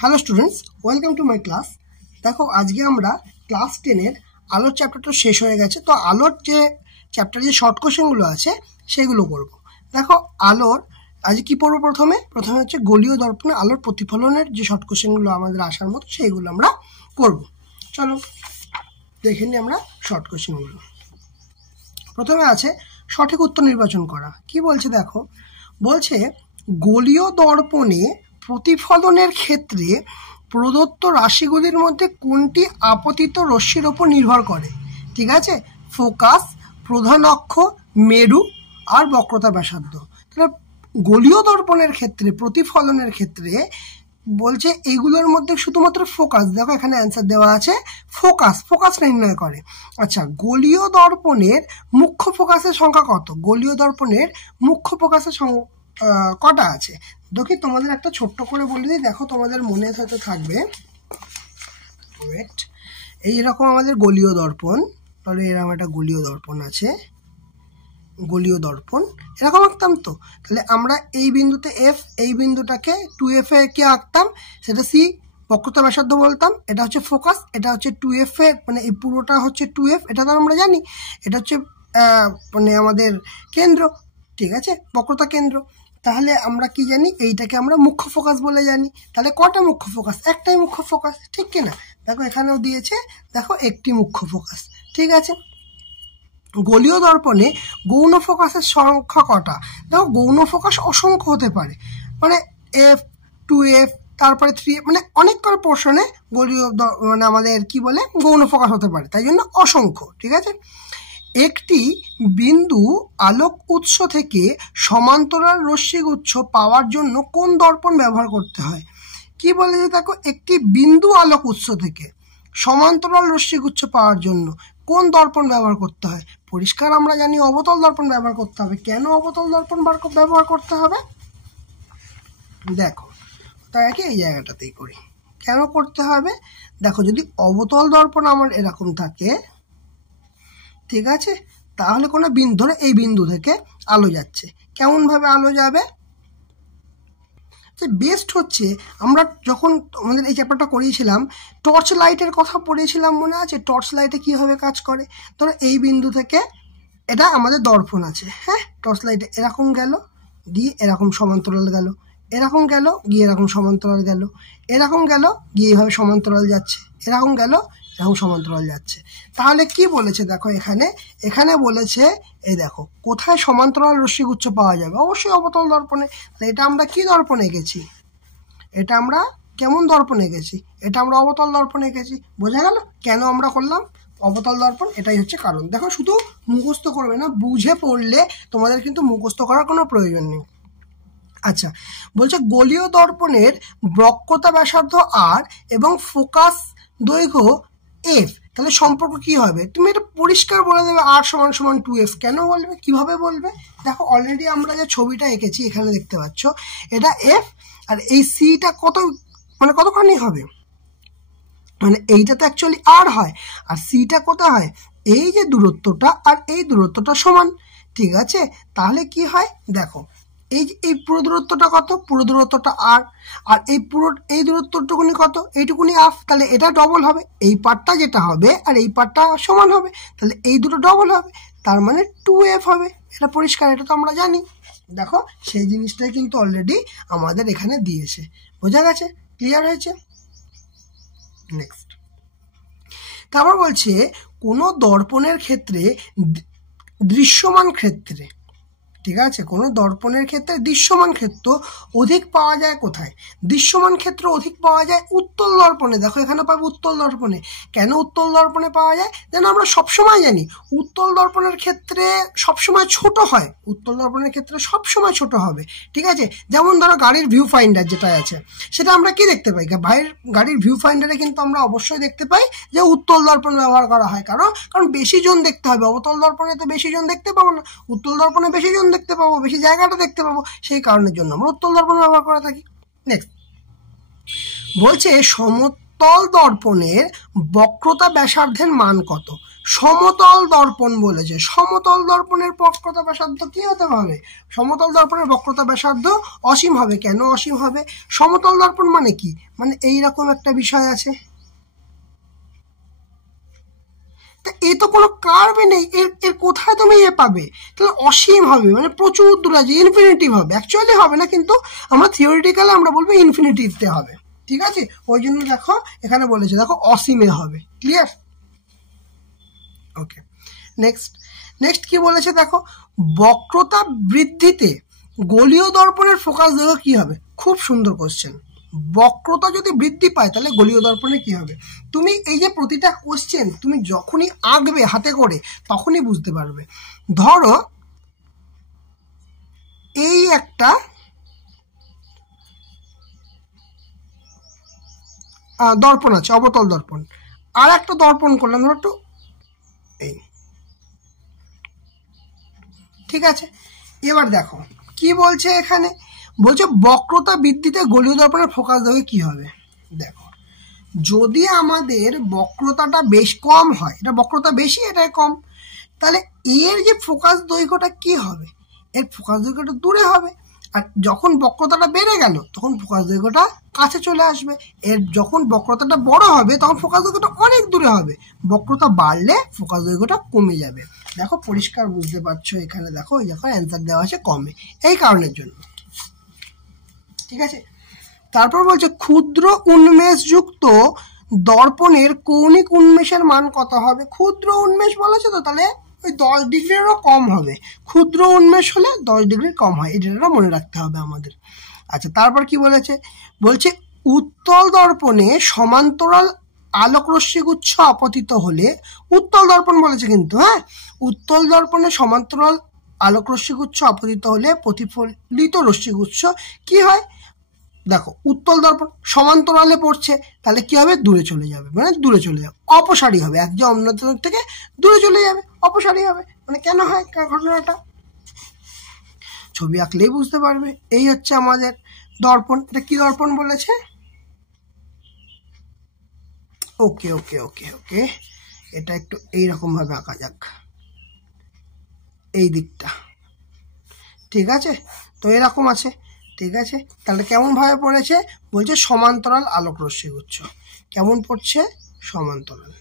Hello students, welcome to my class. দেখো, আজকে আমরা ক্লাস 10-এর আলোর চ্যাপ্টারটা শেষ হয়ে গেছে। তো আলোর যে চ্যাপ্টারে যে শর্ট কোশ্চেনগুলো আছে সেগুলো করব। দেখো, আলোর আজকে কি পড়বো? প্রথমে হচ্ছে গোলীয় দর্পণে আলোর প্রতিফলনের যে শর্ট কোশ্চেনগুলো আমাদের আসার মতো সেইগুলো আমরা করব। চলো দেখে নিই আমরা শর্ট কোশ্চেনগুলো। প্রথমে আছে সঠিক উত্তর নির্বাচন করা। কি বলছে দেখো, বলছে গোলীয় দর্পণে প্রতিফলনের ক্ষেত্রে প্রদত্ত রাশিগুলির মধ্যে কোনটি আপতিত রশ্মির ওপর নির্ভর করে? ঠিক আছে, ফোকাস, প্রধান অক্ষ, মেরু আর বক্রতা ব্যাসার্ধ। তাহলে গোলীয় দর্পণের ক্ষেত্রে প্রতিফলনের ক্ষেত্রে বলছে এইগুলোর মধ্যে শুধুমাত্র ফোকাস, দেখো এখানে অ্যান্সার দেওয়া আছে ফোকাস নির্ণয় করে। আচ্ছা, গোলীয় দর্পণের মুখ্য ফোকাসের সংখ্যা কত? গোলীয় দর্পণের মুখ্য ফোকাসের কটা আছে? দেখি তোমাদের একটা ছোট্ট করে বলে দিই, দেখো তোমাদের মনে হয়তো থাকবে। এইরকম আমাদের গোলীয় দর্পণ, তাহলে এরকম একটা গোলীয় দর্পণ আছে, গোলীয় দর্পণ এরকম আঁকতাম। তো তাহলে আমরা এই বিন্দুতে এফ, এই বিন্দুটাকে 2F এ কে আঁকতাম, সেটা সি বক্রতা ব্যাসার্ধ বলতাম। এটা হচ্ছে ফোকাস, এটা হচ্ছে 2F এর, মানে এই পুরোটা হচ্ছে 2F, এটা তো আমরা জানি। এটা হচ্ছে মানে আমাদের কেন্দ্র, ঠিক আছে, বক্রতা কেন্দ্র। তাহলে আমরা কি জানি, এইটাকে আমরা মুখ্য ফোকাস বলে জানি। তাহলে কটা মুখ্য ফোকাস? একটাই মুখ্য ফোকাস, ঠিক কিনা? দেখো এখানেও দিয়েছে, দেখো একটি মুখ্য ফোকাস, ঠিক আছে। গোলীয় দর্পণে গৌণ ফোকাসের সংখ্যা কটা? দেখো গৌণ ফোকাস অসংখ্য হতে পারে, মানে F, 2F, তারপরে 3F, মানে অনেক করে পোর্শনে গোলীয় মানে আমাদের কি বলে গৌণ ফোকাস হতে পারে, তাই জন্য অসংখ্য, ঠিক আছে। একটি বিন্দু আলোক উৎস থেকে সমান্তরাল রশ্মিগুচ্ছ পাওয়ার জন্য কোন দর্পণ ব্যবহার করতে হয়? কি বলে যে দেখো, একটি বিন্দু আলোক উৎস থেকে সমান্তরাল রশ্মিগুচ্ছ পাওয়ার জন্য কোন দর্পণ ব্যবহার করতে হয়? পরিষ্কার আমরা জানি অবতল দর্পণ ব্যবহার করতে হবে। কেন অবতল দর্পণ ব্যবহার করতে হবে? দেখো, তাকে এই জায়গাটাতেই করি। কেন করতে হবে? দেখো, যদি অবতল দর্পণ আমার এরকম থাকে, ঠিক আছে, তাহলে কোনো বিন্দু, ধরে এই বিন্দু থেকে আলো যাচ্ছে, কেমন ভাবে আলো যাবে? বেস্ট হচ্ছে আমরা যখন আমাদের এই চ্যাপ্টারটা করিয়েছিলাম, টর্চ লাইটের কথা পড়েছিলাম, মনে আছে? টর্চ লাইটে কীভাবে কাজ করে? ধরো এই বিন্দু থেকে, এটা আমাদের দর্পণ আছে, হ্যাঁ, টর্চ লাইটে এরকম গেল, দিয়ে এরকম সমান্তরাল গেল, এরকম গেল, গিয়ে এরকম সমান্তরাল গেল, এরকম গেল, গিয়ে এইভাবে সমান্তরাল যাচ্ছে, এরকম গেল, এরকম সমান্তরাল যাচ্ছে। তাহলে কি বলেছে দেখো, এখানে বলেছে, এই দেখো কোথায় সমান্তরাল রশ্মিগুচ্ছ পাওয়া যাবে? অবশ্যই অবতল দর্পণে। এটা আমরা কি দর্পণ এঁকেছি? এটা আমরা কেমন দর্পণ এঁকেছি? এটা আমরা অবতল দর্পণ এঁকেছি। বোঝা গেল কেন আমরা করলাম অবতল দর্পণ? এটাই হচ্ছে কারণ। দেখো, শুধু মুখস্থ করবে না, বুঝে পড়লে তোমাদের কিন্তু মুখস্থ করার কোনো প্রয়োজন নেই। আচ্ছা, বলছে গোলীয় দর্পণের বক্রতা ব্যাসার্ধ আর এবং ফোকাস দৈর্ঘ্য F, তাহলে সম্পর্ক কি হবে? তুমি এটা পরিষ্কার বলে দেবে, R = 2F। কেন বলবে, কিভাবে বলবে? দেখো, অলরেডি আমরা যে ছবিটা এঁকেছি এখানে দেখতে পাচ্ছ, এটা F, আর এই সিটা কতখানি হবে, মানে এইটা তো অ্যাকচুয়ালি R হয়, আর সিটা কোথায় হয়? এই যে দূরত্বটা আর এই দূরত্বটা সমান, ঠিক আছে। তাহলে কি হয় দেখো, এই পুরো দূরত্বটা কত? পুরো দূরত্বটা R, আর এই দূরত্বটুকুনি কত? এইটুকুনি হাফ। তাহলে এটা ডবল হবে, এই পার্টটা যেটা হবে আর এই পার্টটা সমান হবে, তাহলে এই দুটো ডবল হবে, তার মানে 2F হবে। এটা পরিষ্কার, এটা তো আমরা জানি। দেখো, সেই জিনিসটাই কিন্তু অলরেডি আমাদের এখানে দিয়েছে। বোঝা গেছে? ক্লিয়ার হয়েছে? নেক্সট, তারপর বলছে কোনো দর্পণের ক্ষেত্রে দৃশ্যমান ক্ষেত্রে, ঠিক আছে, কোনো দর্পণের ক্ষেত্রে দৃশ্যমান ক্ষেত্র অধিক পাওয়া যায় কোথায়? দৃশ্যমান ক্ষেত্র অধিক পাওয়া যায় উত্তল দর্পণে। দেখো এখানে পাবো উত্তল দর্পণে। কেন উত্তল দর্পণে পাওয়া যায়? যেন আমরা সবসময় জানি উত্তল দর্পণের ক্ষেত্রে সবসময় ছোট হয়, উত্তল দর্পণের ক্ষেত্রে সবসময় ছোট হবে, ঠিক আছে। যেমন ধরো গাড়ির ভিউ ফাইন্ডার যেটা আছে, সেটা আমরা কি দেখতে পাই? গাড়ির ভিউ ফাইন্ডারে কিন্তু আমরা অবশ্যই দেখতে পাই যে উত্তল দর্পণ ব্যবহার করা হয়। কারণ বেশি জন দেখতে হবে, অবতল দর্পণে তো বেশি জন দেখতে পাবো না, উত্তল দর্পণে বেশি জন দেখতে পাবো, বেশি জায়গাটা দেখতে পাবো, সেই কারণের জন্য আমরা উত্তল দর্পণ ব্যবহার করে থাকি। নেক্সট, বলছে সমতল দর্পণের বক্রতা ব্যাসার্ধের মান কত? সমতল দর্পণ বলেছে। সমতল দর্পণের বক্রতা ব্যাসার্ধ কি হতে হবে? সমতল দর্পণের বক্রতা ব্যাসার্ধ অসীম হবে। কেন অসীম হবে? সমতল দর্পণ মানে কি? মানে এইরকম একটা বিষয় আছে, এ তো কোনো কার্ভে নেই, এর কোথায় তুমি এ পাবে? তাহলে অসীম হবে, মানে প্রচুর দূর আছে, ইনফিনিটিভ হবে। অ্যাকচুয়ালি হবে না, কিন্তু আমরা থিওরিটিক্যালি আমরা বলবো ইনফিনিটিভতে হবে। ঠিক আছে, ওই জন্য দেখো এখানে বলেছে, দেখো অসীমে হবে। ক্লিয়ার? ওকে, নেক্সট কি বলেছে দেখো, বক্রতা বৃদ্ধিতে গোলীয় দর্পণের ফোকাস দৈর্ঘ্য কি হবে? খুব সুন্দর কোশ্চেন। বক্রতা যদি বৃদ্ধি পায় তাহলে গোলীয় দর্পণে কি হবে? তুমি এই যে প্রতিটা কোশ্চেন তুমি যখনই আঁকবে হাতে করে তখনই বুঝতে পারবে। ধরো এই একটা দর্পণ আছে, অবতল দর্পণ, আর একটা দর্পণ করলাম ধরো একটু এই, ঠিক আছে। এবার দেখো কি বলছে এখানে, বলছে বক্রতা বৃদ্ধিতে গোলীয় দর্পণের ফোকাস দৈর্ঘ্য কি হবে? দেখো যদি আমাদের বক্রতাটা বেশ কম হয়, এটা বক্রতা বেশি এটা কম, তাহলে এর যে ফোকাস দৈর্ঘ্যটা কি হবে? এর ফোকাস দৈর্ঘ্যটা দূরে হবে। আর যখন বক্রতাটা বেড়ে গেল তখন ফোকাস দৈর্ঘ্যটা কাছে চলে আসবে। এর যখন বক্রতাটা বড় হবে তখন ফোকাস দৈর্ঘ্যটা অনেক দূরে হবে। বক্রতা বাড়লে ফোকাস দৈর্ঘ্যটা কমে যাবে। দেখো পরিষ্কার বুঝতে পারছো, এখানে দেখো এই দেখো অ্যান্সার দেওয়া আছে কমে, এই কারণের জন্য। ঠিক আছে, তারপর বলছে ক্ষুদ্র উন্মেষযুক্ত দর্পণের কৌণিক উন্মেষের মান কত হবে? ক্ষুদ্র উন্মেষ বলেছে তো, তাহলে ওই 10 ডিগ্রিরও কম হবে। ক্ষুদ্র উন্মেষ হলে 10 ডিগ্রির কম হয়, এটা মনে রাখতে হবে আমাদের। আচ্ছা, তারপর কি বলেছে, বলছে উত্তল দর্পণে সমান্তরাল আলোকরশ্মিগুচ্ছ আপতিত হলে, উত্তল দর্পণ বলেছে কিন্তু, হ্যাঁ, উত্তল দর্পণে সমান্তরাল আলোকরশ্মিগুচ্ছ আপতিত হলে প্রতিফলিত রশ্মিগুচ্ছ কি হয়? দেখো উত্তল দর্পণ সমান্তরালে পড়ছে, তাহলে কি হবে? দূরে চলে যাবে, মানে দূরে চলে যাবে, অপসারী হবে, এক যে অন্য থেকে দূরে চলে যাবে, অপসারী হবে। মানে কেন হয় ঘটনাটা? ছবি আঁকলেই বুঝতে পারবে। এই হচ্ছে আমাদের দর্পণ। এটা কি দর্পণ বলেছে? ওকে ওকে ওকে ওকে, এটা একটু এইরকম ভাবে আঁকা যাক, এই দিকটা, ঠিক আছে? তো এরকম আছে, ঠিক আছে। তাহলে কেমন ভাবে পড়েছে? বলছে সমান্তরাল আলোক রশ্মিগুচ্ছ। কেমন পড়ছে? সমান্তরাল,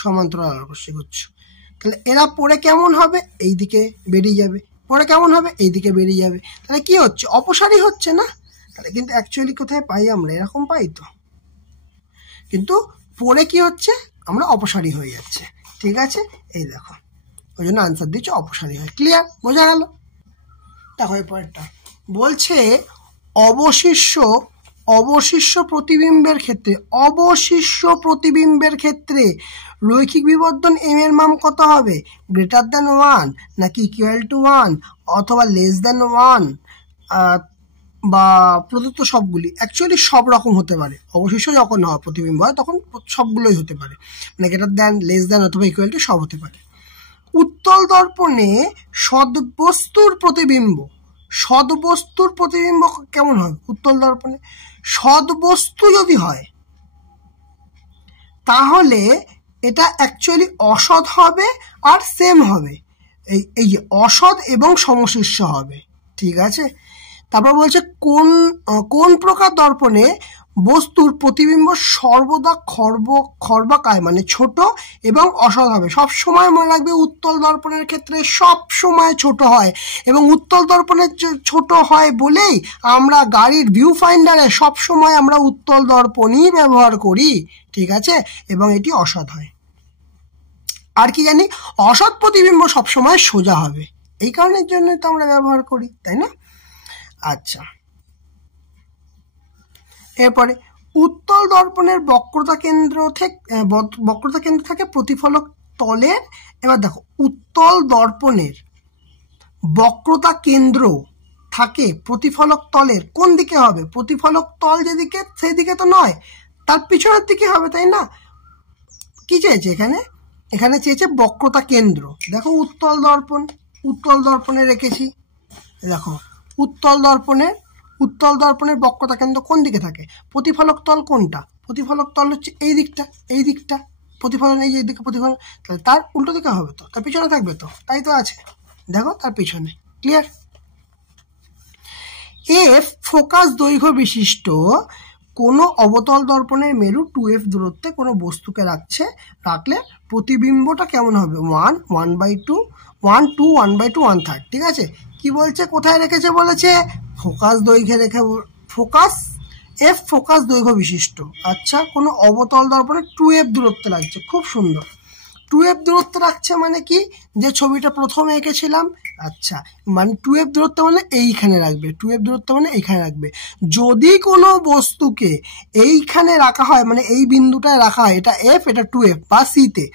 সমান্তরাল আলোক রশ্মিগুচ্ছ। তাহলে এরা পড়ে কেমন হবে? এই দিকে বেরিয়ে যাবে। পড়ে কেমন হবে? এই দিকে বেরিয়ে যাবে। তাহলে কি হচ্ছে? অপসারী হচ্ছে না? তাহলে কিন্তু অ্যাকচুয়ালি কোথায় পাই আমরা? এরকম পাই তো, কিন্তু পড়ে কি হচ্ছে? আমরা অপসারী হয়ে যাচ্ছে। ঠিক আছে, এই দেখো, ওই জন্য আনসার দিচ্ছে অপসারী হয়। ক্লিয়ার? বোঝা গেল? দেখো এরপরটা বলছে অবশিষ্ট প্রতিবিম্বের ক্ষেত্রে, অবশিষ্ট প্রতিবিম্বের ক্ষেত্রে রৈখিক বিবর্ধন এম এর মান কত হবে? গ্রেটার দ্যান 1 নাকি ইকুয়াল টু 1 অথবা লেস দ্যান 1, বা প্রদত্ত সবগুলি? অ্যাকচুয়ালি সব রকম হতে পারে। অবশিষ্ট যখন হয় প্রতিবিম্ব হয় তখন সবগুলোই হতে পারে, মানে গ্রেটার দ্যান, লেস দ্যান অথবা ইকুয়াল টু সব হতে পারে। উত্তল দর্পণে সদবস্তুর প্রতিবিম্ব, সদবস্তুর প্রতিবিম্ব কেমন হয় উত্তল দর্পণে? সদবস্তু যদি হয় তাহলে এটা অ্যাকচুয়ালি অসৎ হবে আর সেম হবে। এই যে অসৎ এবং সমশীর্ষ হবে। ঠিক আছে, তারপর বলছে কোন প্রকার দর্পণে বস্তুর প্রতিবিম্ব সর্বদা খর্বাকায়, মানে ছোট এবং অসৎ হবে। সব সময় মনে রাখবে উত্তল দর্পণের ক্ষেত্রে সব সময় ছোট হয়, এবং উত্তল দর্পণের ছোট হয় বলেই আমরা গাড়ির ভিউ ফাইন্ডারে সব সময় আমরা উত্তল দর্পণই ব্যবহার করি। ঠিক আছে, এবং এটি অসৎ হয়। আর কি জানি? অসৎ প্রতিবিম্ব সবসময় সোজা হবে, এই কারণের জন্য তো আমরা ব্যবহার করি, তাই না? আচ্ছা, এরপরে উত্তল দর্পণের বক্রতা কেন্দ্র থাকে প্রতিফলক তলের। এবার দেখো উত্তল দর্পণের বক্রতা কেন্দ্র থাকে প্রতিফলক তলের কোন দিকে হবে? প্রতিফলক তল যেদিকে সেই দিকে তো নয়, তার পিছনের দিকে হবে, তাই না? কি চেয়েছে এখানে? এখানে চেয়েছে বক্রতা কেন্দ্র। দেখো উত্তল দর্পণে রেখেছি, দেখো উত্তল দর্পণের বক্রতা কেন্দ্র কোন দিকে থাকে? প্রতিফলক তল কোনটা? প্রতিফলক তল হচ্ছে এই দিকটা, প্রতিফলন, এই যে দিকে প্রতিফলন, তাহলে তার উল্টো দিকে হবে, তো তার পিছনে থাকবে, তো তাই তো আছে, দেখো তার পিছনে। ক্লিয়ার? এফ ফোকাস দৈর্ঘ্য বিশিষ্ট কোনো অবতল দর্পণের মেরু 2f দূরত্বে কোনো বস্তুকে রাখলে প্রতিবিম্বটা কেমন হবে? 1, 1/2, 1, 2, 1/2, 1/3। ঠিক আছে, কি বলছে, কোথায় রেখেছে বলেছে? ফোকাস দৈর্ঘ্যে রেখে, ফোকাস এফ ফোকাস দৈর্ঘ্য বিশিষ্ট, আচ্ছা, কোনো অবতল দর্পণে 2f দূরত্বে রাখছে। খুব সুন্দর, 2f দূরত্ব রাখছে মানে কি, যে ছবিটা প্রথমে এঁকেছিলাম, আচ্ছা, মানে 2f দূরত্ব মানে এইখানে রাখবে, 2f দূরত্ব মানে এইখানে রাখবে। যদি কোনো বস্তুকে এইখানে রাখা হয়, মানে এই বিন্দুটায় রাখা হয়, এটা f, এটা 2f, বা সিতে,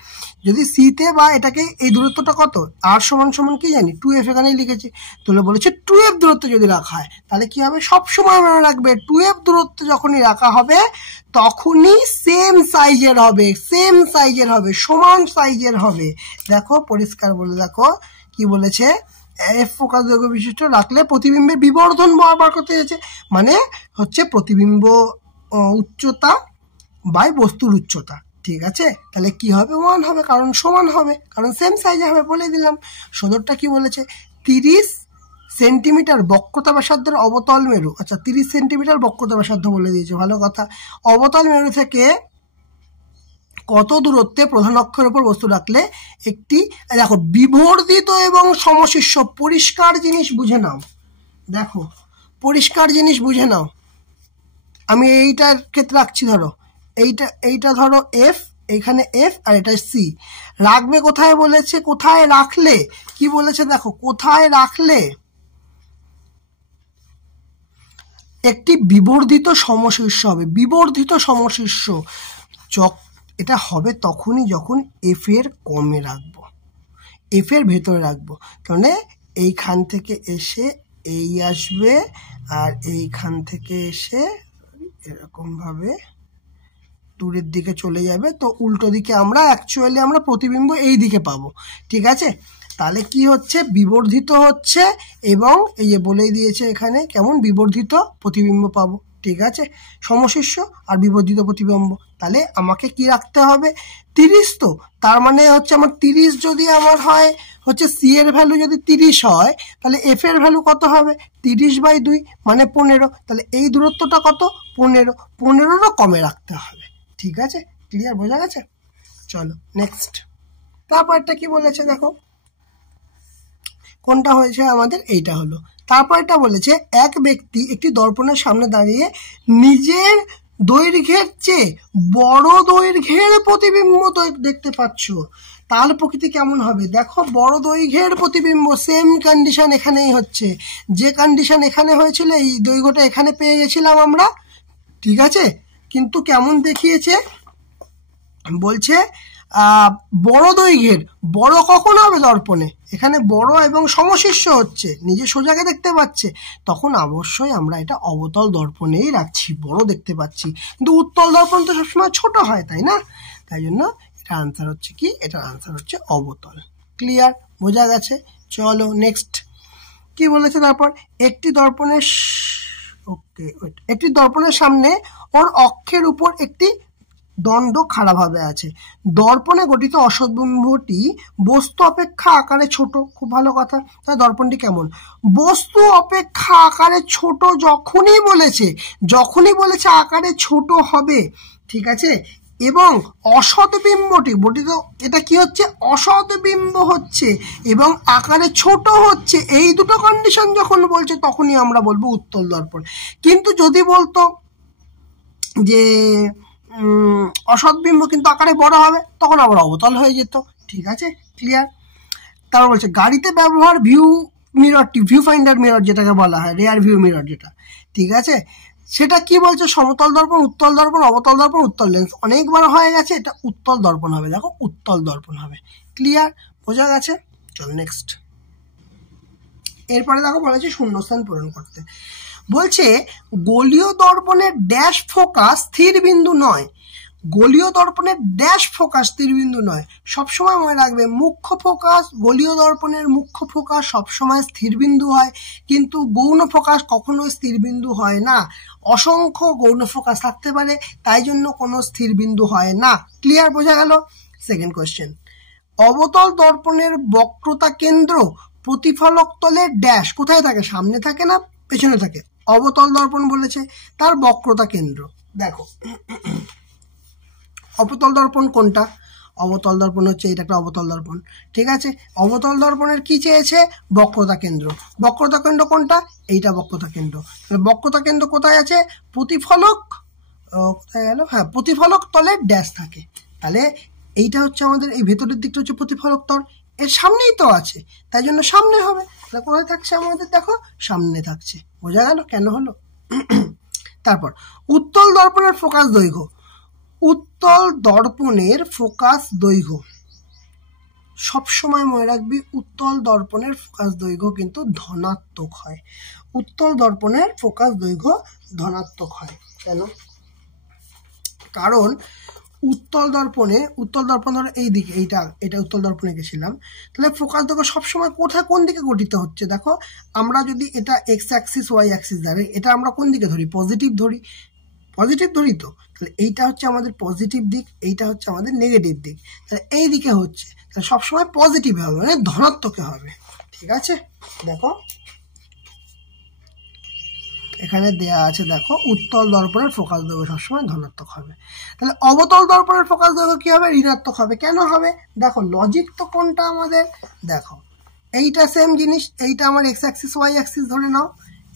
যদি সিতে বা এটাকে, এই দূরত্বটা কত, আর সমান সমান কি জানি 2f, এখানেই লিখেছি, তাহলে বলেছে 2f দূরত্ব যদি রাখা হয়, তাহলে কি হবে, সবসময় মনে রাখবে 2f দূরত্ব যখনই রাখা হবে তখনই সেম সাইজের হবে, সেম সাইজের হবে, সমান সাইজের হবে। দেখো পরিষ্কার বলে দেখো কি বলেছে, এফ ফোকাস দৈর্ঘ্য বিশিষ্ট রাখলে প্রতিবিম্বের বিবর্ধন বার করতে হয়েছে, মানে হচ্ছে প্রতিবিম্ব উচ্চতা বাই বস্তুর উচ্চতা। ঠিক আছে, তাহলে কি হবে, 1 হবে, কারণ সমান হবে, কারণ সেম সাইজে হবে, বলে দিলাম। সদরটা কি বলেছে, 30 সেন্টিমিটার বক্রতা ব্যাসার্ধের অবতল মেরু, আচ্ছা 30 সেন্টিমিটার বক্রতা ব্যাসার্ধ বলে দিয়েছে, ভালো কথা। অবতল মেরু থেকে কত দূরত্বে প্রধান অক্ষের উপর বস্তু রাখলে একটি, দেখো বিবর্ধিত এবং সমশীর্ষ, পরিষ্কার জিনিস বুঝে নাও, দেখো পরিষ্কার জিনিস বুঝে নাও, আমি এইটার ক্ষেত্রে রাখছি, ধরো এইটা ধরো এফ, এইখানে এফ, আর এটা সি, রাখবে কোথায় বলেছে, কোথায় রাখলে, কি বলেছে দেখো, কোথায় রাখলে একটি বিবর্ধিত সমশীর্ষ হবে, বিবর্ধিত সমশীর্ষ, এটা হবে তখনই যখন এফ এর কমে রাখবো, এফ এর ভেতরে রাখবো, তাহলে এইখান থেকে এসে এই আসবে, আর এইখান থেকে এসে এরকম ভাবে দূরের দিকে চলে যাবে, তো উল্টো দিকে আমরা অ্যাকচুয়ালি আমরা প্রতিবিম্ব এই দিকে পাবো। ঠিক আছে, তাহলে কি হচ্ছে, বিবর্ধিত হচ্ছে, এবং এই যে বলেই দিয়েছে এখানে কেমন বিবর্ধিত প্রতিবিম্ব পাবো। ঠিক আছে, সমশীর্ষ আর বিবর্ধিত প্রতিবিম্ব, তাহলে আমাকে কি রাখতে হবে, 30, তো তার মানে হচ্ছে আমার 30 যদি আমার হয় হচ্ছে সি এর ভ্যালু যদি 30 হয়, তাহলে এফ এর ভ্যালু কত হবে, 30/2 মানে 15, তাহলে এই দূরত্বটা কত, 15 কমে রাখতে হবে। ঠিক আছে, ক্লিয়ার, বোঝা গেছে? চলো নেক্সট, তারপরটা কি বলেছে দেখো, কোনটা হয়েছে আমাদের, এইটা হলো। তারপরটা বলেছে, এক ব্যক্তি একটি দর্পণের সামনে দাঁড়িয়ে নিজের দৈর্ঘ্যের চেয়ে বড় দৈর্ঘ্যের প্রতিবিম্ব দেখতে পাচ্ছ, তার প্রকৃতি কেমন হবে? দেখো বড় দৈর্ঘ্যের প্রতিবিম্ব, সেম কন্ডিশন এখানেই হচ্ছে, যে কন্ডিশন এখানে হয়েছিল এই দৈর্ঘ্যটা এখানে পেয়ে গেছিলাম আমরা। ঠিক আছে, কিন্তু কেমন দেখিয়েছে, বলছে বড় দৈর্ঘ্যের, বড় কখন হবে দর্পণে, এখানে বড় এবং সমশীর্ষ হচ্ছে, নিজে সোজাকে দেখতে পাচ্ছে, তখন অবশ্যই আমরা এটা অবতল দর্পণেই রাখছি, বড় দেখতে পাচ্ছি, কিন্তু উত্তল দর্পণ তো সবসময় ছোট হয়, তাই না? তাই জন্য এটা আনসার হচ্ছে কি, এটার আনসার হচ্ছে অবতল। ক্লিয়ার, বোঝা গেছে? চলো নেক্সট কি বলেছে তারপর, একটি দর্পণের সামনে ওর অক্ষের উপর একটি দণ্ড খাড়াভাবে আছে, দর্পণে গঠিত অসৎবিম্বটি বস্তু অপেক্ষা আকারে ছোট, খুব ভালো কথা। তাহলে দর্পণটি কেমন, বস্তু অপেক্ষা আকারে ছোট, যখনই বলেছে আকারে ছোট হবে। ঠিক আছে, এবং অসৎ বিম্বটি গঠিত, এটা কি হচ্ছে, অসৎ বিম্ব হচ্ছে এবং আকারে ছোট হচ্ছে, এই দুটো কন্ডিশন যখন বলছে তখনই আমরা বলবো উত্তল দর্পণ। কিন্তু যদি বলতো যে অসৎবিম্ব কিন্তু আকারে বড় হবে, তখন আবার অবতল হয়ে যেত। ঠিক আছে, ক্লিয়ার? তারপর বলছে, গাড়িতে ব্যবহার ভিউ ফাইন্ডার মিরর, যেটাকে বলা হয় রেয়ার ভিউ মিরর যেটা, ঠিক আছে, সেটা কি বলছে, সমতল দর্পণ, উত্তল দর্পণ, অবতল দর্পণ, উত্তল লেন্স, অনেকবার হয়ে গেছে, এটা উত্তল দর্পণ হবে, দেখো উত্তল দর্পণ হবে। ক্লিয়ার, বোঝা গেছে? চলো নেক্সট, এরপরে দেখো বলেছে শূন্যস্থান পূরণ করতে, বলছে গোলীয় দর্পণের ড্যাশ ফোকাস স্থির বিন্দু নয়, গোলীয় দর্পণের ড্যাশ ফোকাস স্থিরবিন্দু নয়। সবসময় মনে রাখবে মুখ্য ফোকাস, গোলীয় দর্পণের মুখ্য ফোকাস সবসময় স্থিরবিন্দু হয়, কিন্তু গৌণ ফোকাস কখনোই স্থিরবিন্দু হয় না। অসংখ্য গৌণ ফোকাস থাকতে পারে, তাই জন্য কোনো স্থিরবিন্দু হয় না। ক্লিয়ার, বোঝা গেল? সেকেন্ড কোয়েশ্চেন, অবতল দর্পণের বক্রতা কেন্দ্র প্রতিফলক তলের ড্যাশ কোথায় থাকে? সামনে থাকে না পেছনে থাকে? অবতল দর্পণ বলেছে, তার বক্রতা কেন্দ্র দেখো। অবতল দর্পণ কোনটা? অবতল দর্পণ হচ্ছে এটা, একটা অবতল দর্পণ, ঠিক আছে। অবতল দর্পণের কি চেয়েছে? বক্রতা কেন্দ্র। বক্রতা কেন্দ্র কোনটা? এইটা বক্রতা কেন্দ্র। বক্রতা কেন্দ্র কোথায় আছে? প্রতিফলক, কোথায় গেল? হ্যাঁ, প্রতিফলক তলের ড্যাশ থাকে। তাহলে এইটা হচ্ছে আমাদের, এই ভেতরের দিকটা হচ্ছে প্রতিফলক তল, এর সামনেই তো আছে, তাই জন্য সামনে হবে। তাহলে কোথায় থাকছে আমাদের? দেখো সামনে থাকছে। বোঝা গেল কেন হলো? তারপর উত্তল দর্পণের ফোকাস দৈর্ঘ্য। উত্তল দর্পণের ফোকাস দৈর্ঘ্য সবসময় মনে রাখবি, উত্তল দর্পণের ফোকাস দৈর্ঘ্য কিন্তু ধনাত্মক হয়। উত্তল দর্পণের ফোকাস দৈর্ঘ্য ধনাত্মক হয়। কেন? কারণ উত্তল দর্পণ ধরো এই দিকে, এটা উত্তল দর্পণে গেছিলাম, তাহলে ফোকাস দৈর্ঘ্য সবসময় কোথায়, কোন দিকে গঠিত হচ্ছে? দেখো আমরা যদি এটা এক্স অ্যাক্সিস ওয়াই অ্যাক্সিস ধরে, এটা আমরা কোন দিকে ধরি? পজিটিভ ধরি, পজিটিভ ধরি তো। তাহলে এইটা হচ্ছে আমাদের পজিটিভ দিক, এইটা হচ্ছে আমাদের নেগেটিভ দিক। তাহলে এই দিকে হচ্ছে, তাহলে সবসময় পজিটিভ হবে, মানে ধনাত্মকে হবে, ঠিক আছে। দেখো এখানে দেয়া আছে, দেখো উত্তল দর্পণের ফোকাস দৈর্ঘ্য সবসময় ধনাত্মক হবে। তাহলে অবতল দর্পণের ফোকাস দৈর্ঘ্য কি হবে? ঋণাত্মক হবে। কেন হবে? দেখো লজিক তো কোনটা আমাদের, দেখো এইটা সেম জিনিস, এইটা আমার এক্স অ্যাক্সিস ওয়াই অ্যাক্সিস ধরে নাও,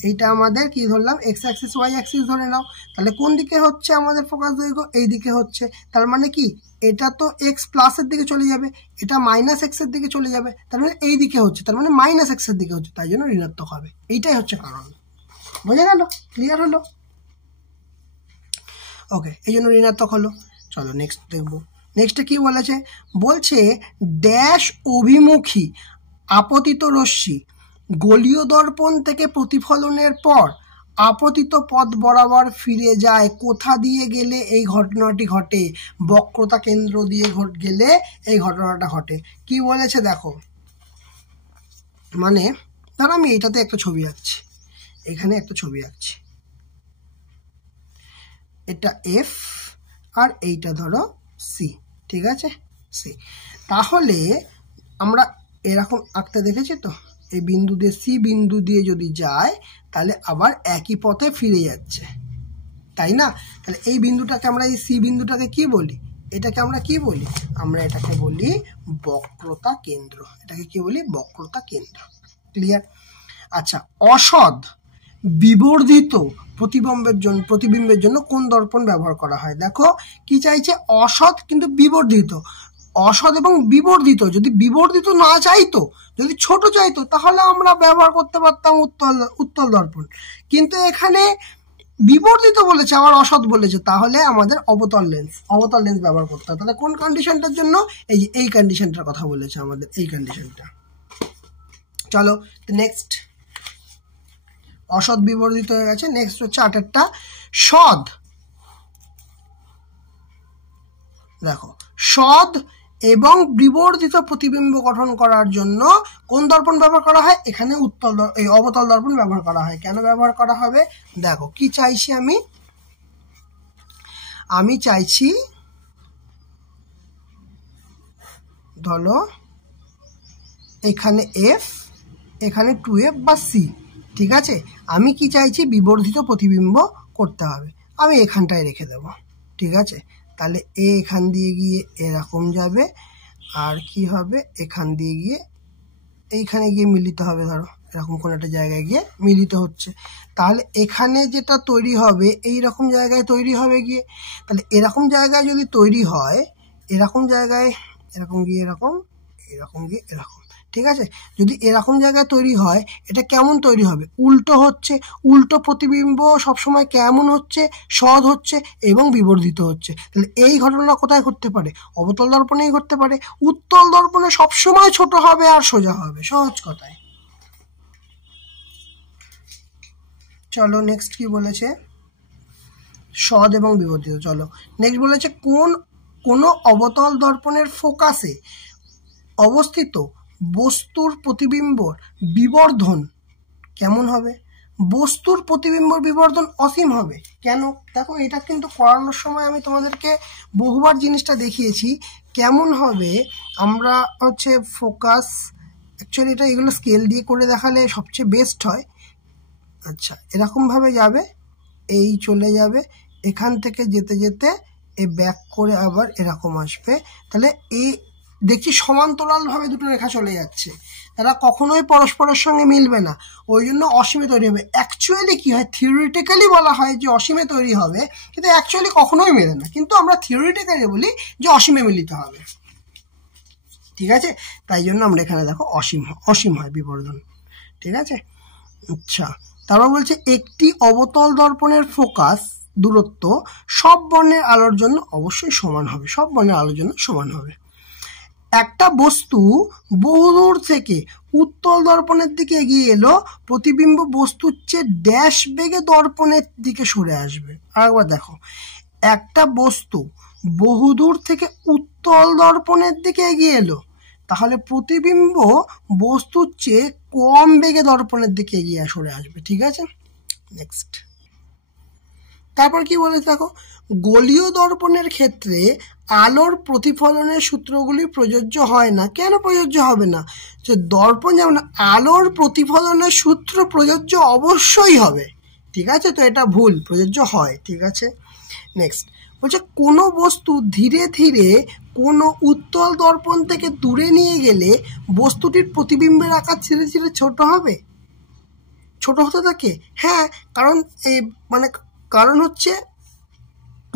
এইটা আমাদের কি ধরলাম? এক্স অ্যাক্সিস ওয়াই অ্যাক্সিস ধরে নাও। তাহলে কোন দিকে হচ্ছে আমাদের ফোকাস দৈর্ঘ্য? এই দিকে হচ্ছে। তার মানে কি, এটা তো এক্স প্লাসের দিকে চলে যাবে, এটা মাইনাস এক্স এর দিকে চলে যাবে, তার মানে এই দিকে হচ্ছে, তার মানে মাইনাস এক্স এর দিকে হচ্ছে, তাই জন্য ঋণাত্মক হবে। এইটাই হচ্ছে কারণ। বোঝা গেল? ক্লিয়ার হলো? ওকে, এই জন্য ঋণাত্মক হলো। চলো নেক্সট দেখবো। নেক্সটে কি বলেছে? বলছে ড্যাশ অভিমুখী আপতিত রশ্মি গোলীয় দর্পণ থেকে প্রতিফলনের পর আপতিত পথ বরাবর ফিরে যায়, কোথা দিয়ে গেলে এই ঘটনাটি ঘটে? বক্রতা কেন্দ্র দিয়ে গেলে এই ঘটনাটা ঘটে। কি বলেছে দেখো, মানে ধরো আমি এইটাতে একটা ছবি আঁকছি, এখানে একটা ছবি আঁকছি, এটা এফ আর এইটা ধরো সি, ঠিক আছে, সি। তাহলে আমরা এরকম আঁকতে দেখেছি তো, এই বিন্দু দিয়ে সি বিন্দু দিয়ে যদি যায় তাহলে আবার একই পথে ফিরে যাচ্ছে, তাই না? তাহলে এই বিন্দুটাকে আমরা, এই সি বিন্দুটাকে কি বলি? এটাকে আমরা কি বলি? আমরা এটাকে বলি বক্রতা কেন্দ্র। এটাকে কি বলি? বক্রতা কেন্দ্র। ক্লিয়ার? আচ্ছা, অসৎ বিবর্ধিত প্রতিবিম্বের জন্য কোন দর্পণ ব্যবহার করা হয়? দেখো কি চাইছে? অসৎ কিন্তু বিবর্ধিত। অসৎ এবং বিবর্ধিত, যদি বিবর্ধিত না চাইতো, যদি ছোট চাইতো, তাহলে আমরা ব্যবহার করতে পারতাম উত্তল দর্পণ, কিন্তু এখানে বিবর্ধিত বলেছে আবার অসৎ বলেছে, তাহলে আমাদের অবতল লেন্স ব্যবহার করতে হবে। তাহলে কোন কন্ডিশনটার জন্য? এই কন্ডিশনটার কথা বলেছে আমাদের, এই কন্ডিশনটা। চলো নেক্সট, অসৎ বিবর্ধিত হয়ে গেছে। নেক্সট হচ্ছে 8টা সদ। দেখো সদ এবং বিবর্ধিত প্রতিবিম্ব গঠন করার জন্য কোন দর্পণ ব্যবহার করা হয়? এখানে এই অবতল দর্পণ ব্যবহার করা হয়। কেন ব্যবহার করা হবে? দেখো কি চাইছি আমি চাইছি, ধরো এখানে এফ, এখানে 2f বা সি, ঠিক আছে। আমি কি চাইছি? বিবর্ধিত প্রতিবিম্ব করতে হবে, আমি এখানটায় রেখে দেব, ঠিক আছে। তাহলে এ এখান দিয়ে গিয়ে এরকম যাবে, আর কি হবে? এখান দিয়ে গিয়ে এইখানে গিয়ে মিলিত হবে, ধরো এরকম কোনো একটা জায়গায় গিয়ে মিলিত হচ্ছে। তাহলে এখানে যেটা তৈরি হবে এইরকম জায়গায় তৈরি হবে গিয়ে, তাহলে এরকম জায়গায় যদি তৈরি হয়, এরকম জায়গায় এরকম গিয়ে এরকম, এরকম গিয়ে এরকম, ঠিক আছে। যদি এরকম জায়গায় তৈরি হয়, এটা কেমন তৈরি হবে? উল্টো হচ্ছে। উল্টো প্রতিবিম্ব সবসময় কেমন হচ্ছে? সৎ হচ্ছে এবং বিবর্ধিত হচ্ছে। তাহলে এই ঘটনা কোথায় ঘটতে পারে? অবতল দর্পণেই ঘটতে পারে। উত্তল দর্পণে সবসময় ছোট হবে আর সোজা হবে, সহজ কথায়। চলো নেক্সট কি বলেছে? সৎ এবং বিবর্তিত। চলো নেক্সট বলেছে কোনো অবতল দর্পণের ফোকাসে অবস্থিত বস্তুর প্রতিবিম্বর বিবর্ধন কেমন হবে? বস্তুর প্রতিবিম্বর বিবর্ধন অসীম হবে। কেন? দেখো এটা কিন্তু করানোর সময় আমি তোমাদেরকে বহুবার জিনিসটা দেখিয়েছি কেমন হবে। আমরা হচ্ছে ফোকাস, অ্যাকচুয়ালি এটা এগুলো স্কেল দিয়ে করে দেখালে সবচেয়ে বেস্ট হয়। আচ্ছা এরকমভাবে যাবে, এই চলে যাবে, এখান থেকে যেতে যেতে এই ব্যাক করে আবার এরকম আসবে। তাহলে এই দেখছি সমান্তরালভাবে দুটো রেখা চলে যাচ্ছে, তারা কখনোই পরস্পরের সঙ্গে মিলবে না, ওই জন্য অসীমে তৈরি হবে। অ্যাকচুয়ালি কি হয়, থিওরিটিক্যালি বলা হয় যে অসীমে তৈরি হবে, কিন্তু অ্যাকচুয়ালি কখনোই মেলে না, কিন্তু আমরা থিওরিটিক্যালি বলি যে অসীমে মিলিত হবে। ঠিক আছে, তাই জন্য আমরা এখানে দেখো অসীম হয় বিবর্ধন। ঠিক আছে, আচ্ছা তারপর বলছে একটি অবতল দর্পণের ফোকাস দূরত্ব সব বর্ণের আলোর জন্য অবশ্যই সমান হবে, সব বর্ণের আলোর জন্য সমান হবে। একটা বস্তু বহুদূর থেকে উত্তল দর্পণের দিকে এগিয়ে এলো, প্রতিবিম্ব বস্তুর চেয়ে ড্যাশ বেগে দর্পণের দিকে সরে আসবে। আরেকবার দেখো, একটা বস্তু বহুদূর থেকে উত্তল দর্পণের দিকে এগিয়ে এলো, তাহলে প্রতিবিম্ব বস্তুর চেয়ে কম বেগে দর্পণের দিকে এগিয়ে সরে আসবে। ঠিক আছে, নেক্সট। তারপর কি বলেছে দেখো, গোলীয় দর্পণের ক্ষেত্রে আলোর প্রতিফলনের সূত্রগুলি প্রযোজ্য হয় না। কেন প্রযোজ্য হবে না? যে দর্পণ যেমন আলোর প্রতিফলনের সূত্র প্রযোজ্য অবশ্যই হবে। ঠিক আছে, তো এটা ভুল, প্রযোজ্য হয়। ঠিক আছে, নেক্সট বলছে কোনো বস্তু ধীরে ধীরে কোনো উত্তল দর্পণ থেকে দূরে নিয়ে গেলে বস্তুটির প্রতিবিম্বের আকার ধীরে ধীরে ছোট হবে, ছোট হতে থাকে। হ্যাঁ, কারণ হচ্ছে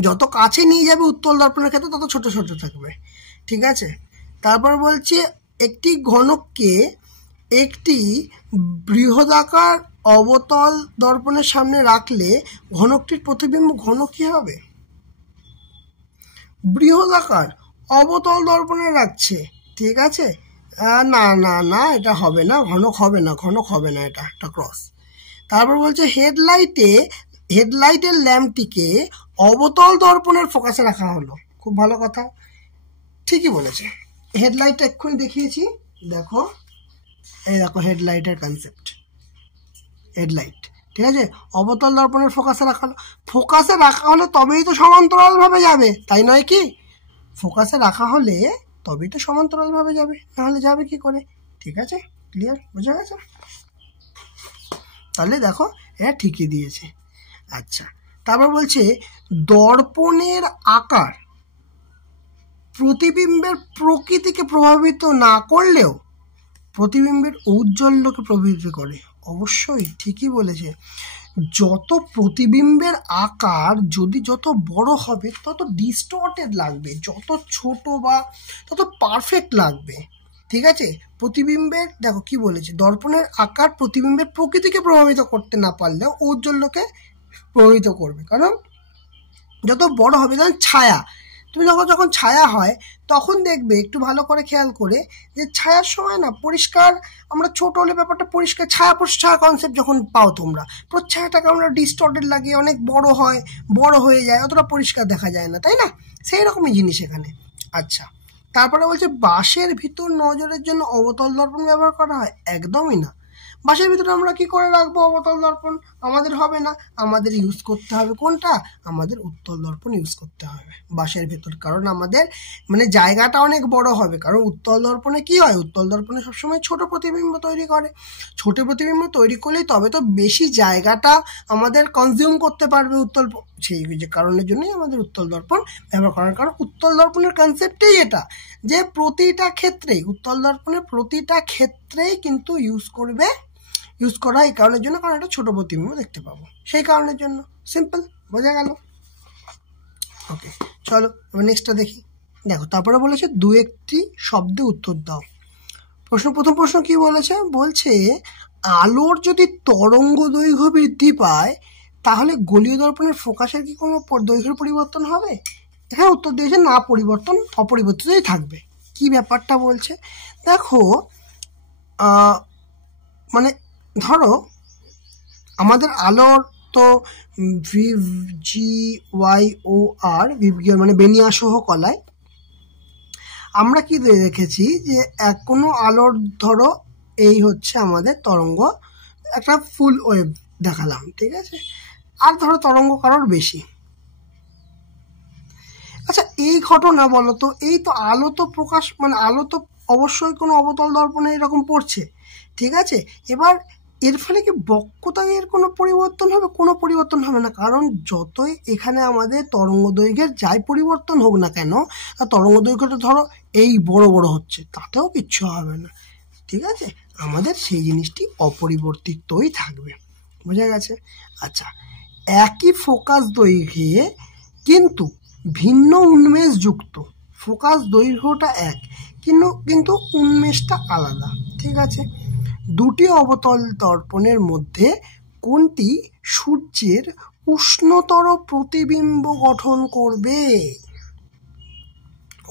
যত কাছে নিয়ে যাবে উত্তল দর্পণের ক্ষেত্রে তত ছোট ছোট থাকবে। ঠিক আছে, তারপর বলছে একটি ঘনককে একটি বৃহদাকার অবতল দর্পণের সামনে রাখলে ঘনকটির প্রতিবিম্ব ঘন কি হবে? বৃহদাকার অবতল দর্পণে রাখছে। ঠিক আছে, না না না, এটা হবে না, ঘনক হবে না, ঘনক হবে না, এটা একটা ক্রস। তারপর বলছে হেডলাইটের ল্যাম্পটিকে অবতল দর্পণের ফোকাসে রাখা হলো। খুব ভালো কথা, ঠিকই বলেছে। হেডলাইটটা এক্ষুনি দেখিয়েছি, দেখো এই দেখো হেডলাইটের কনসেপ্ট, হেডলাইট। ঠিক আছে, অবতল দর্পণের ফোকাসে রাখা হলো। ফোকাসে রাখা হলে তবেই তো সমান্তরালভাবে যাবে, তাই নয় কি? ফোকাসে রাখা হলে তবেই তো সমান্তরালভাবে যাবে, নাহলে যাবে কি করে? ঠিক আছে, ক্লিয়ার, বোঝা গেছে? তাহলে দেখো এটা ঠিকই দিয়েছে। আচ্ছা, তারপর বলছে দর্পণের আকার প্রতিবিম্বের প্রকৃতিকে প্রভাবিত না করলেও প্রতিবিম্বের ঔজ্জ্বল্যকে প্রভাবিত করে। অবশ্যই ঠিকই বলেছে, যত প্রতিবিম্বের আকার যত বড় হবে তত ডিস্টর্টেড লাগবে, যত ছোট বা তত পারফেক্ট লাগবে। ঠিক আছে, প্রতিবিম্বের দেখো কি বলেছে, দর্পণের আকার প্রতিবিম্বের প্রকৃতিকে প্রভাবিত করতে না পারলেও ঔজ্জ্বল্যকে প্রভাবিত করবে। কারণ যত বড় হবে, যেমন ছায়া, তুমি যখন ছায়া হয় তখন দেখবে, একটু ভালো করে খেয়াল করে, যে ছায়ার সময় না পরিষ্কার, আমরা ছোট হলে ব্যাপারটা পরিষ্কার, ছায়া প্রচ্ছায়া কনসেপ্ট যখন পাও তোমরা, প্রচ্ছায়াটাকে আমরা ডিস্টর্টেড লাগে, অনেক বড় হয়ে যায়, অতটা পরিষ্কার দেখা যায় না, তাই না? সেই রকমই জিনিস এখানে। আচ্ছা, তারপরে বলছে বাঁশের ভিতর নজরের জন্য অবতল দর্পণ ব্যবহার করা হয়। একদমই না, বাঁশের ভিতরে আমরা কি করে রাখবো অবতল দর্পণ? আমাদের হবে না, আমাদের ইউজ করতে হবে কোনটা? আমাদের উত্তল দর্পণ ইউজ করতে হবে বাঁশের ভেতর, কারণ আমাদের জায়গাটা অনেক বড় হবে। কারণ উত্তল দর্পণে কি হয়, উত্তল দর্পণে সবসময় ছোট প্রতিবিম্ব তৈরি করে, ছোট প্রতিবিম্ব তৈরি করলেই তবে তো বেশি জায়গাটা আমাদের কনজিউম করতে পারবে উত্তল, সেই যে কারণের জন্যই আমাদের উত্তল দর্পণ ব্যবহার করার। কারণ উত্তল দর্পণের কনসেপ্টেই এটা, যে প্রতিটা ক্ষেত্রেই উত্তল দর্পণের প্রতিটা ক্ষেত্রেই কিন্তু ইউজ করা এই কারণের জন্য, কারণ একটা ছোট প্রতিবিম্ব দেখতে পাবো, সেই কারণের জন্য। সিম্পল, বোঝা গেল? ওকে, চলো এবার নেক্সটটা দেখি। দেখো তারপরে বলেছে দু একটি শব্দে উত্তর দাও। প্রথম প্রশ্ন কি বলেছে? বলছে আলোর যদি তরঙ্গ দৈর্ঘ্য বৃদ্ধি পায় তাহলে গোলীয় দর্পণের ফোকাসের কি কোনো দৈর্ঘ্যের পরিবর্তন হবে? এখানে উত্তর দিয়েছে না, অপরিবর্তিতই থাকবে। কি ব্যাপারটা বলছে দেখো, ধরো আমাদের আলোর তো VGYOR ভিবগিয়র মানে বেনিয়াসহ কলায় আমরা কি দেখেছি যে কোনো আলোর ধরো এই হচ্ছে আমাদের তরঙ্গ, একটা ফুল ওয়েভ দেখালাম, ঠিক আছে, আর ধরো তরঙ্গ কারোর বেশি। আচ্ছা এই ঘটনা বলো তো, এই তো আলো তো প্রকাশ মানে আলো তো অবশ্যই কোনো অবতল দর্পণে এরকম পড়ছে, ঠিক আছে, এবার এর ফলে কি বক্রতায় এর কোনো পরিবর্তন হবে? কোনো পরিবর্তন হবে না, কারণ যতই এখানে আমাদের তরঙ্গ দৈর্ঘ্যের যাই পরিবর্তন হোক না কেন, তরঙ্গ দৈর্ঘ্যটা ধরো এই বড় বড় হচ্ছে, তাতেও কিচ্ছু হবে না, ঠিক আছে, আমাদের সেই জিনিসটি অপরিবর্তিতই থাকবে। বোঝা গেছে? আচ্ছা, একই ফোকাস দৈর্ঘ্যে কিন্তু ভিন্ন উন্মেষযুক্ত, ফোকাস দৈর্ঘ্যটা এক কিন্তু উন্মেষটা আলাদা, ঠিক আছে, দুটি অবতল দর্পণের মধ্যে কোনটি সূর্যের উষ্ণতর প্রতিবিম্ব গঠন করবে?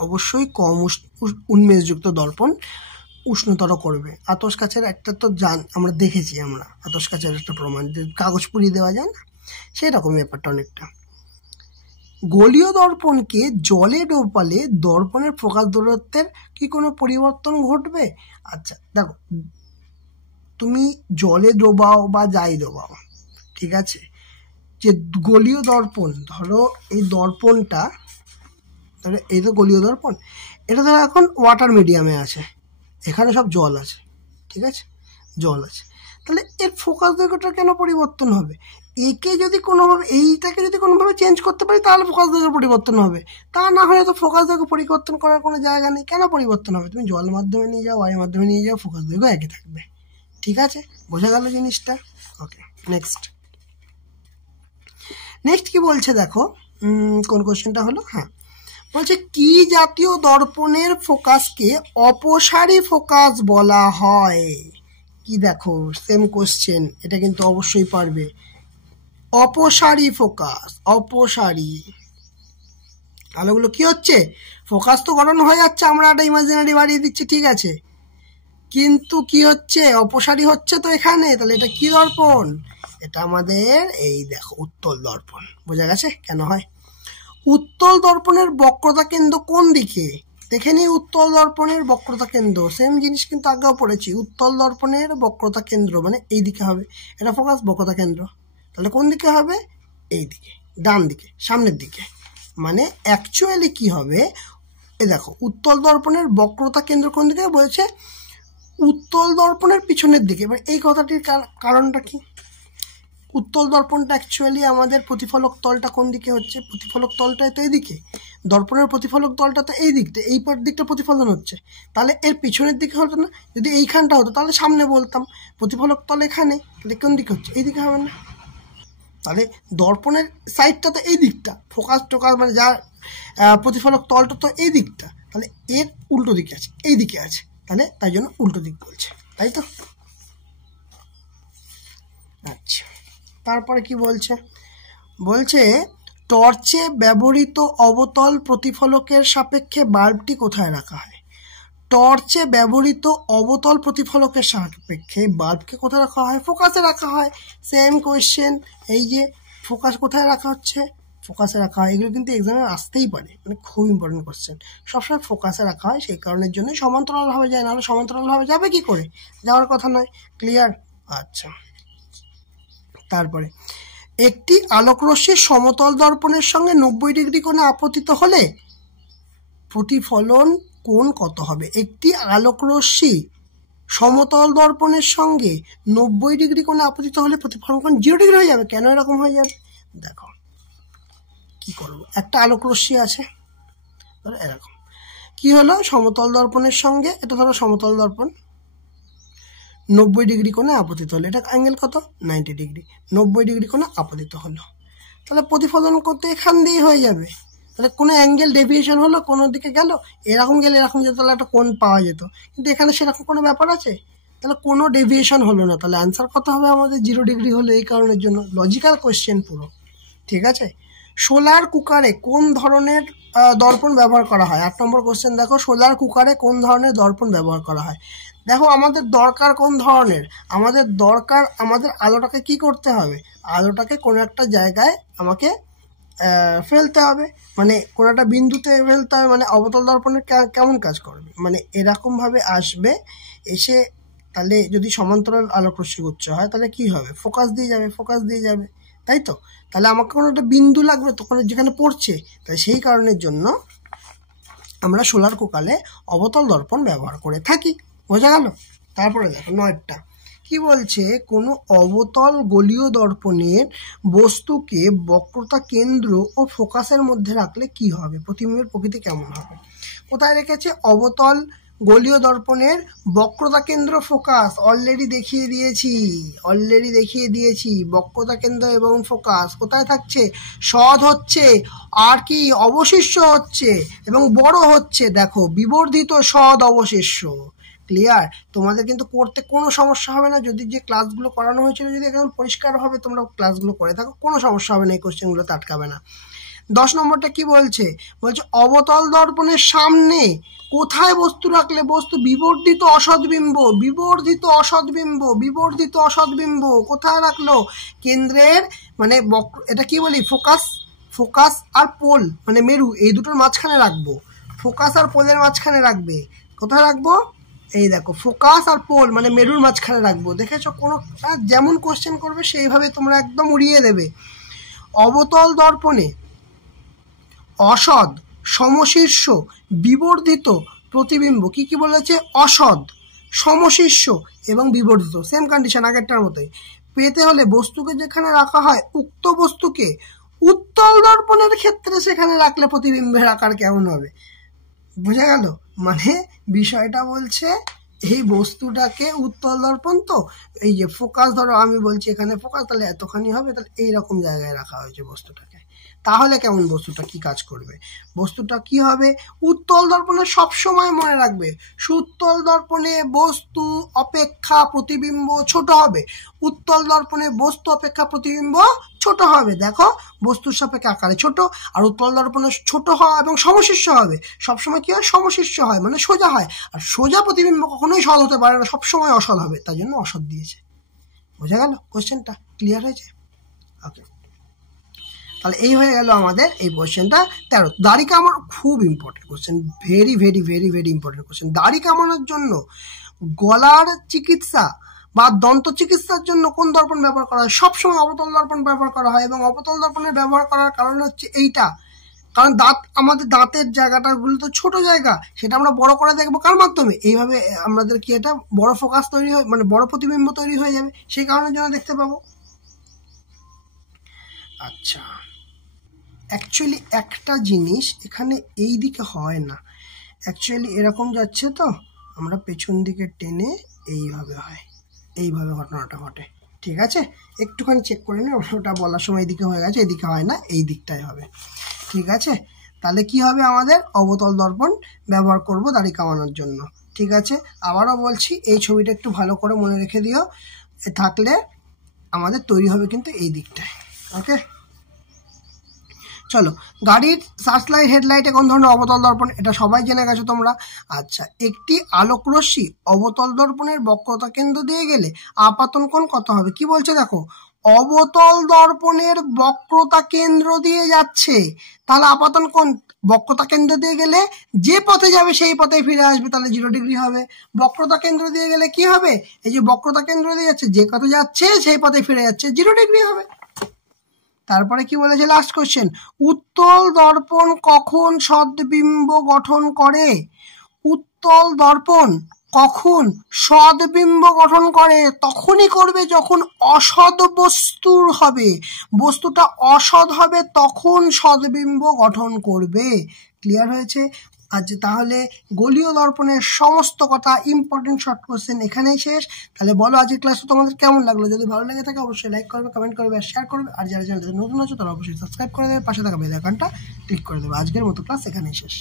অবশ্যই কম উন্মেষযুক্ত দর্পণ উষ্ণতর করবে। আতশ কাচের একটা তো আমরা দেখেছি, আমরা আতশ কাচের একটা প্রমাণ, কাগজ পুড়িয়ে দেওয়া যায় না, সেই রকম ব্যাপারটা অনেকটা। গোলীয় দর্পণকে জলে ডোবালে দর্পণের প্রকাশ দূরত্বের কি কোনো পরিবর্তন ঘটবে? আচ্ছা দেখো, তুমি জলে ডোবাও বা যাই ডোবাও, ঠিক আছে, যে গোলীয় দর্পণ, ধরো এই দর্পণটা, ধরো এই তো গোলীয় দর্পণ, এটা ধরো এখন ওয়াটার মিডিয়ামে আছে, এখানে সব জল আছে, ঠিক আছে, জল আছে, তাহলে এর ফোকাস দৈর্ঘ্যটা কেন পরিবর্তন হবে? একে যদি কোনোভাবে এইটাকে যদি কোনোভাবে চেঞ্জ করতে পারি তাহলে ফোকাস দৈর্ঘ্য পরিবর্তন হবে, তা না হলে তো ফোকাস দৈর্ঘ্য পরিবর্তন করার কোনো জায়গা নেই। কেন পরিবর্তন হবে? তুমি জল মাধ্যমে নিয়ে যাও, বায়ুর মাধ্যমে নিয়ে যাও, ফোকাস দৈর্ঘ্য একই থাকবে, ঠিক আছে, বোঝা গেল জিনিসটা? ওকে, নেক্সট কি বলছে দেখো, কোন কোশ্চেনটা হলো, হ্যাঁ বলছে কি জাতীয় দর্পণের ফোকাসকে অপসারী ফোকাস বলা হয়? কি দেখো, সেম কোশ্চেন, এটা কিন্তু অবশ্যই পারবে। অপসারী ফোকাস, অপসারী, আলোগুলো কি হচ্ছে, ফোকাস তো গঠন হয়ে যাচ্ছে, আমরা একটা ইমাজিনারি বাড়িয়ে দিচ্ছি, ঠিক আছে, কিন্তু কি হচ্ছে, অপসারী হচ্ছে তো এখানে, তাহলে এটা কি দর্পণ? এটা আমাদের এই দেখো উত্তল দর্পণ। বোঝা গেছে কেন হয়? উত্তল দর্পণের বক্রতা কেন্দ্র কোন দিকে? দেখে নিই উত্তল দর্পণের বক্রতা কেন্দ্র, সেম জিনিস কিন্তু আগেও পড়েছি, উত্তল দর্পণের বক্রতা কেন্দ্র মানে এই দিকে হবে, এটা ফোকাস বক্রতা কেন্দ্র, তাহলে কোন দিকে হবে? এই দিকে, ডান দিকে, সামনের দিকে, মানে অ্যাকচুয়ালি কি হবে, এ দেখো উত্তল দর্পণের বক্রতা কেন্দ্র কোন দিকে বলেছে? উত্তল দর্পণের পিছনের দিকে। এবার এই কথাটির কারণটা কি? উত্তল দর্পণটা অ্যাকচুয়ালি আমাদের প্রতিফলক তলটা কোন দিকে হচ্ছে? প্রতিফলক তলটা তো এইদিকে, দর্পণের প্রতিফলক তলটা তো এই দিকটা, এই দিকটা প্রতিফলন হচ্ছে, তাহলে এর পিছনের দিকে হতো না? যদি এইখানটা হতো তাহলে সামনে বলতাম, প্রতিফলক তল এখানে, তাহলে কোন দিকে হচ্ছে? এই দিকে হবে না? তাহলে দর্পণের সাইডটা তো এই দিকটা, ফোকাস টোকাস মানে যার প্রতিফলক তলটা তো এই দিকটা, তাহলে এর উল্টো দিকে আছে, এই দিকে আছে, তাহলে তাই জন্য উল্টো দিক বলছে, তাই তো? আচ্ছা, তারপরে কি বলছে? বলছে টর্চে ব্যবহৃত অবতল প্রতিফলকের সাপেক্ষে বাল্বটি কোথায় রাখা হয়? টর্চে ব্যবহৃত অবতল প্রতিফলকের সাপেক্ষে বাল্বকে কোথায় রাখা হয়? ফোকাসে রাখা হয়। সেম কোয়েশ্চেন, এই যে ফোকাস কোথায় রাখা হচ্ছে? ফোকাসে রাখা হয়। এগুলো কিন্তু এক্সামে আসতেই পারে, মানে খুব ইম্পর্টেন্ট কোয়েশ্চেন। সবসময় ফোকাসে রাখা হয়, সেই কারণের জন্য সমান্তরালভাবে যায়, নাহলে সমান্তরালভাবে যাবে কি করে? যাওয়ার কথা নয়। ক্লিয়ার? আচ্ছা, তারপরে একটি আলোকরশ্মি সমতল দর্পণের সঙ্গে 90 ডিগ্রি কোণে আপতিত হলে প্রতিফলন কোণ কত হবে? একটি আলোকরশ্মি সমতল দর্পণের সঙ্গে 90 ডিগ্রি কোণে আপতিত হলে প্রতিফলন কোণ 0 ডিগ্রি হয়ে যাবে। কেন এরকম হয়ে যাবে? দেখো কি করবো, একটা আলোকরশ্মি আছে, ধরো এরকম, কি হলো, সমতল দর্পণের সঙ্গে, এটা ধরো সমতল দর্পণ, 90 ডিগ্রি কোণে আপতিত হলো, এটা অ্যাঙ্গেল কত? 90 ডিগ্রি, 90 ডিগ্রি কোণে আপতিত হলো, তাহলে প্রতিফলন করতে এখান দিয়ে হয়ে যাবে। তাহলে কোনো অ্যাঙ্গেল ডেভিয়েশন হলো, কোনো দিকে গেল, এরকম গেলে এরকম যেত, তাহলে একটা কোণ পাওয়া যেত, কিন্তু এখানে সেরকম কোনো ব্যাপার আছে? তাহলে কোনো ডেভিয়েশন হলো না, তাহলে অ্যান্সার কত হবে আমাদের? 0 ডিগ্রি হলো। এই কারণের জন্য লজিক্যাল কোয়েশ্চেন পুরো, ঠিক আছে, সোলার কুকারে কোন ধরনের দর্পণ ব্যবহার করা হয়? 8 নম্বর কোশ্চেন দেখো, সোলার কুকারে কোন ধরনের দর্পণ ব্যবহার করা হয়? দেখো আমাদের দরকার কোন ধরনের, আমাদের দরকার আমাদের আলোটাকে কি করতে হবে, আলোটাকে কোনো একটা জায়গায় আমাকে ফেলতে হবে, মানে কোনো একটা বিন্দুতে ফেলতে হবে। মানে অবতল দর্পণের কেমন কাজ করবে, মানে এরকমভাবে আসবে, এসে তাহলে যদি সমান্তরাল আলোক রশ্মিগুচ্ছ হয় তাহলে কি হবে, ফোকাস দিয়ে যাবে, তাই তো? তাহলে আমাকে কোনো একটা বিন্দু লাগবে তখন যেখানে পড়ছে, তাই সেই কারণের জন্য আমরা সোলার কুকারে অবতল দর্পণ ব্যবহার করে থাকি। বোঝা গেল? তারপরে দেখো 9টা কি বলছে, কোনো অবতল গোলীয় দর্পণের বস্তুকে বক্রতা কেন্দ্র ও ফোকাসের মধ্যে রাখলে কি হবে, প্রতিবিম্বের প্রকৃতি কেমন হবে? কোথায় রেখেছে? অবতল গোলীয় দর্পণের বক্রতা কেন্দ্র ফোকাস অলরেডি দেখিয়ে দিয়েছি। বক্রতা কেন্দ্র এবং ফোকাস কোথায় থাকছে? সৎ হচ্ছে, আর কি অবশিষ্ট হচ্ছে এবং বড় হচ্ছে। দেখো বিবর্ধিত সৎ অবশিষ্ট। ক্লিয়ার? তোমাদের কিন্তু করতে কোনো সমস্যা হবে না, যদি যে ক্লাসগুলো করানো হয়েছিল যদি একদম পরিষ্কারভাবে তোমরা ক্লাসগুলো করে থাকো, কোনো সমস্যা হবে না, এই কোশ্চেনগুলো আটকাবে না। 10 নম্বরটা কি বলছে? বলছে অবতল দর্পণের সামনে কোথায় বস্তু রাখলে বস্তু বিবর্ধিত অসৎবিম্ব কোথায় রাখলো? কেন্দ্রের মানে এটা কি বলি, ফোকাস আর পোল মানে মেরু, এই দুটোর মাঝখানে রাখবো। ফোকাস আর পোলের মাঝখানে রাখবে। কোথায় রাখবো? এই দেখো, ফোকাস আর পোল মানে মেরুর মাঝখানে রাখবো। দেখেছো, কোনো যেমন কোশ্চেন করবে সেইভাবে তোমরা একদম উড়িয়ে দেবে। অবতল দর্পণে অসৎ, সমশীর্ষ, বিবর্ধিত প্রতিবিম্ব কি বলেছে? অসৎ, সমশীর্ষ এবং বিবর্ধিত, সেম কন্ডিশন আগেরটার মতোই। পেতে হলে বস্তুকে যেখানে রাখা হয় উক্ত বস্তুকে উত্তল দর্পণের ক্ষেত্রে সেখানে রাখলে প্রতিবিম্বের আকার কেমন হবে? বোঝা গেল? মানে বিষয়টা বলছে এই বস্তুটাকে উত্তল দর্পণ, তো এই যে ফোকাস, ধরো আমি বলছি এখানে ফোকাস, তাহলে এতখানি হবে, তাহলে এইরকম জায়গায় রাখা হয়েছে বস্তুটাকে। তাহলে কেমন বস্তুটা কি কাজ করবে? বস্তুটা কি হবে? উত্তল দর্পণে সবসময় মনে রাখবে, সুত্তল দর্পণে বস্তু অপেক্ষা প্রতিবিম্ব ছোট হবে, উত্তল দর্পণে বস্তু অপেক্ষা প্রতিবিম্ব ছোট হবে। দেখো বস্তুর সাপেক্ষে আকারে ছোট, আর উত্তল দর্পণে ছোট হওয়া এবং সমশীর্ষ হবে। সবসময় কি হয়? সমশীর্ষ হয়, মানে সোজা হয়। আর সোজা প্রতিবিম্ব কখনোই সৎ হতে পারে না, সবসময় অসৎ হবে, তাই জন্য অসৎ দিয়েছে। বোঝা গেল? কোশ্চেনটা ক্লিয়ার হয়েছে? ওকে, তাহলে এই হয়ে গেল আমাদের এই কোশ্চেনটা 13। দাড়ি কামানো খুব important question, very very very very important question. দাড়ি কামানোর জন্য গলার চিকিৎসা বা দন্ত চিকিৎসার জন্য কোন দর্পণ ব্যবহার করা হয়? সবসময় অবতল দর্পণ ব্যবহার করা হয়, এবং অবতল দর্পণের ব্যবহার করার কারণ হচ্ছে এইটা, কারণ আমাদের দাঁতের জায়গাটাগুলো তো ছোট জায়গা, সেটা আমরা বড় করে দেখবো কার মাধ্যমে? এইভাবে আমাদের কি এটা বড় ফোকাস তৈরি হয়, মানে বড় প্রতিবিম্ব তৈরি হয়ে যাবে, সেই কারণের জন্য দেখতে পাবো। আচ্ছা, অ্যাকচুয়ালি একটা জিনিস এখানে এই দিকে হয় না, অ্যাকচুয়ালি এরকম যাচ্ছে, তো আমরা পেছন দিকে টেনে এইভাবে হয়, এইভাবে ঘটনাটা ঘটে। ঠিক আছে, একটুখানি চেক করে নিন, ওটা বলার সময় এদিকে হয়ে গেছে, এদিকে হয় না, এই দিকটাই হবে। ঠিক আছে, তাহলে কি হবে? আমাদের অবতল দর্পণ ব্যবহার করব দাড়ি কামানোর জন্য। ঠিক আছে, আবারও বলছি, এই ছবিটা একটু ভালো করে মনে রেখে দিও, থাকলে আমাদের তৈরি হবে কিন্তু এই দিকটায়। ওকে, চলো, গাড়ির সার্চলাইট হেডলাইটে কোন ধরনের অবতল দর্পণ, এটা সবাই জেনে গেছো তোমরা। আচ্ছা, একটি আলোক রশ্মি অবতল দর্পণের বক্রতা কেন্দ্র দিয়ে গেলে আপাতন কোণ কত হবে? কি বলছে দেখো, অবতল দর্পণের বক্রতা কেন্দ্র দিয়ে যাচ্ছে, তাহলে আপাতন কোণ বক্রতা কেন্দ্র দিয়ে গেলে যে পথে যাবে সেই পথে ফিরে আসবে, তাহলে 0 ডিগ্রি হবে। বক্রতা কেন্দ্র দিয়ে গেলে কি হবে? এই যে বক্রতা কেন্দ্র দিয়ে যাচ্ছে, যে পথে যাচ্ছে সেই পথে ফিরে যাচ্ছে, 0 ডিগ্রি হবে। তারপরে কি বলেছে লাস্ট কোশ্চেন, উত্তল দর্পণ কখন সদ্বিম্ব গঠন করে? উত্তল দর্পণ কখন সদ্বিম্ব গঠন করে? তখনই করবে যখন অসৎ বস্তুর হবে, বস্তুটা অসৎ হবে তখন সদ্বিম্ব গঠন করবে। ক্লিয়ার হয়েছে? আজ তাহলে গোলীয় দর্পণের সমস্ত কথা ইম্পর্টেন্ট শর্ট কোশ্চেন এখানেই শেষ। তাহলে বলো আজকের ক্লাসটা তোমাদের কেমন লাগলো? যদি ভালো লেগে থাকে অবশ্যই লাইক করবে, কমেন্ট করবে আর শেয়ার করবে, আর যারা চ্যানেলটাতে নতুন আছে তারা অবশ্যই সাবস্ক্রাইব করে দেবে, পাশে থাকা বেল আইকনটা ক্লিক করে দেবে। আজকের মতো ক্লাস এখানেই শেষ।